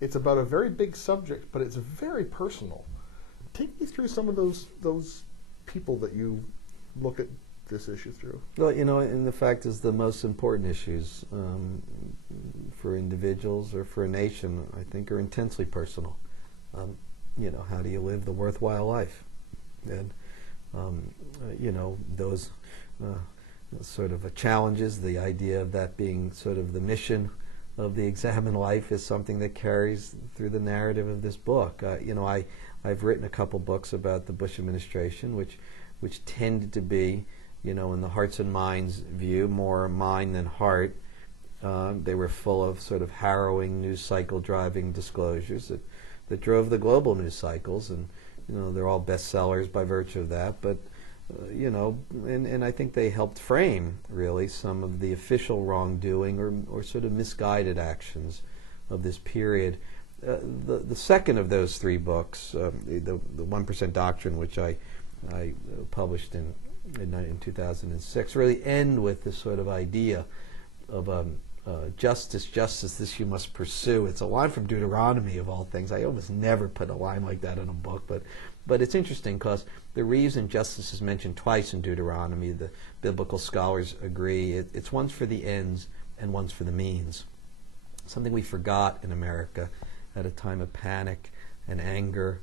it's about a very big subject, but it's very personal. Take me through some of those people that you look at this issue through. Well, and the fact is the most important issues for individuals or for a nation, I think, are intensely personal. How do you live the worthwhile life? And, those sort of challenges, the idea of that being sort of the mission of the examined life is something that carries through the narrative of this book. I've written a couple books about the Bush administration, which tended to be, in the hearts and minds view, more mind than heart. They were full of sort of harrowing news cycle driving disclosures that drove the global news cycles, and they're all bestsellers by virtue of that. But and I think they helped frame really some of the official wrongdoing or sort of misguided actions of this period. The second of those three books, the 1% Doctrine, which I published in 2006, really end with this sort of idea of justice, this you must pursue. It's a line from Deuteronomy, of all things. I almost never put a line like that in a book, but it's interesting because the reason justice is mentioned twice in Deuteronomy, the biblical scholars agree, it's once for the ends and once for the means. Something we forgot in America at a time of panic and anger.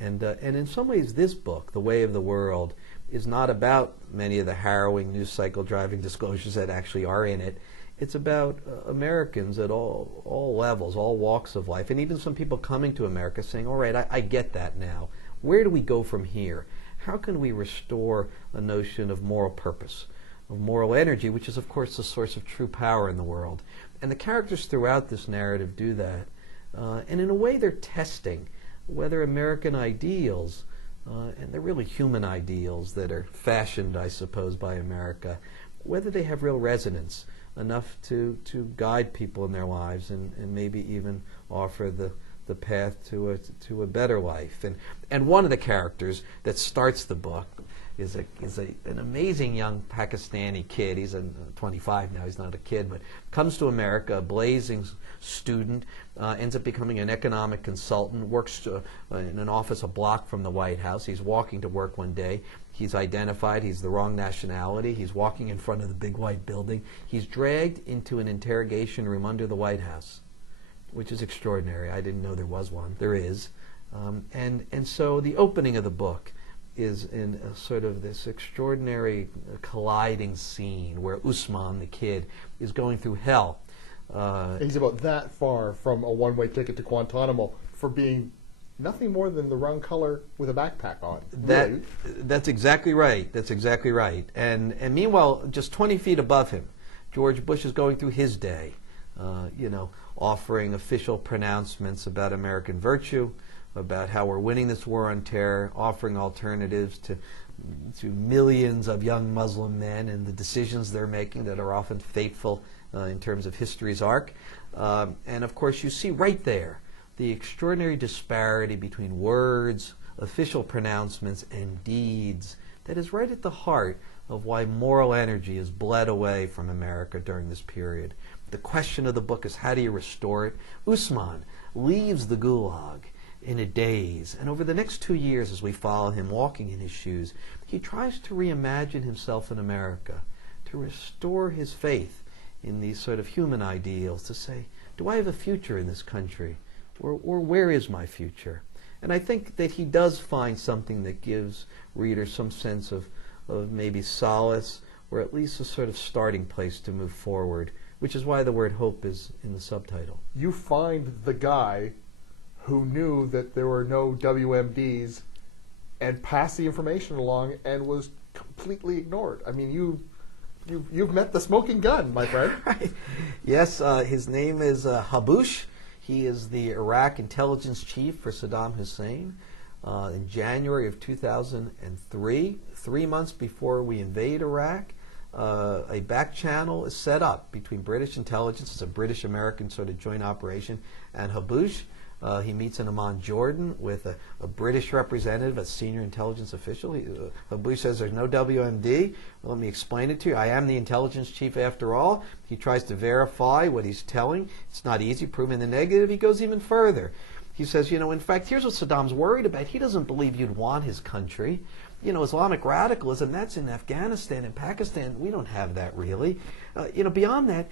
And in some ways this book, The Way of the World, is not about many of the harrowing news cycle driving disclosures that actually are in it. It's about Americans at all levels, all walks of life, and even some people coming to America saying, all right, I get that now. Where do we go from here? How can we restore a notion of moral purpose, of moral energy, which is, of course, the source of true power in the world? And the characters throughout this narrative do that. And in a way, they're testing whether American ideals, and they're really human ideals that are fashioned, I suppose, by America, whether they have real resonance enough to guide people in their lives and maybe even offer the path to a better life. And one of the characters that starts the book is an amazing young Pakistani kid. He's 25 now. He's not a kid, but comes to America, a blazing student, ends up becoming an economic consultant, works in an office a block from the White House. He's walking to work one day. He's identified. He's the wrong nationality. He's walking in front of the big white building. He's dragged into an interrogation room under the White House, which is extraordinary. I didn't know there was one. There is. And so the opening of the book is in a sort of this extraordinary colliding scene where Usman, the kid, is going through hell. He's about that far from a one-way ticket to Guantanamo for being nothing more than the wrong color with a backpack on. That's exactly right. That's exactly right. And meanwhile, just 20 feet above him, George Bush is going through his day, offering official pronouncements about American virtue, about how we're winning this war on terror, offering alternatives to millions of young Muslim men and the decisions they're making that are often fateful in terms of history's arc. And of course, you see right there the extraordinary disparity between words, official pronouncements, and deeds that is right at the heart of why moral energy is bled away from America during this period. The question of the book is, how do you restore it? Usman leaves the Gulag in a daze, and over the next 2 years, as we follow him walking in his shoes, he tries to reimagine himself in America, to restore his faith in these sort of human ideals, to say, do I have a future in this country? Or where is my future? And I think that he does find something that gives readers some sense of maybe solace, or at least a sort of starting place to move forward, which is why the word hope is in the subtitle. You find the guy who knew that there were no WMDs and passed the information along and was completely ignored. I mean, you've met the smoking gun, my friend. Right. Yes, his name is Habush. He is the Iraq intelligence chief for Saddam Hussein. In January of 2003, 3 months before we invade Iraq, a back channel is set up between British intelligence, it's a British-American sort of joint operation, and Habush, He meets in Amman, Jordan, with a British representative, a senior intelligence official. Bush says there's no WMD. Well, let me explain it to you. I am the intelligence chief after all. He tries to verify what he's telling. It's not easy proving the negative. He goes even further. He says, in fact, here's what Saddam's worried about. He doesn't believe you'd want his country. Islamic radicalism, that's in Afghanistan and Pakistan. We don't have that really. Beyond that,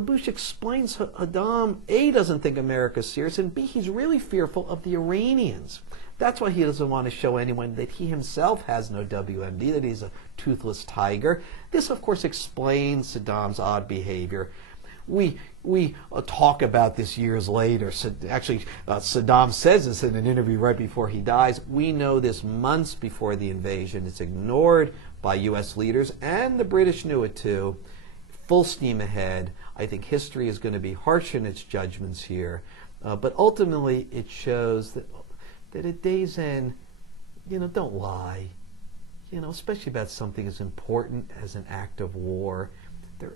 Bush explains Saddam, A, doesn't think America's serious, and B, he's really fearful of the Iranians. That's why he doesn't want to show anyone that he himself has no WMD, that he's a toothless tiger. This, of course, explains Saddam's odd behavior. We talk about this years later. Actually, Saddam says this in an interview right before he dies. We know this months before the invasion. It's ignored by U.S. leaders, and the British knew it too. Full steam ahead. I think history is going to be harsh in its judgments here. But ultimately, it shows that at day's end, don't lie. Especially about something as important as an act of war. There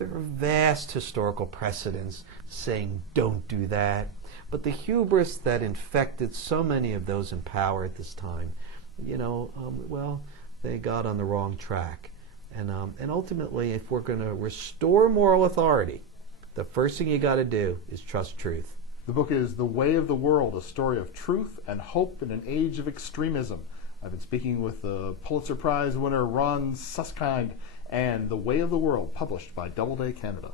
are vast historical precedents saying don't do that. But the hubris that infected so many of those in power at this time, they got on the wrong track. And ultimately, if we're going to restore moral authority, the first thing you got to do is trust truth. The book is The Way of the World, a story of truth and hope in an age of extremism. I've been speaking with the Pulitzer Prize winner Ron Suskind, and The Way of the World, published by Doubleday Canada.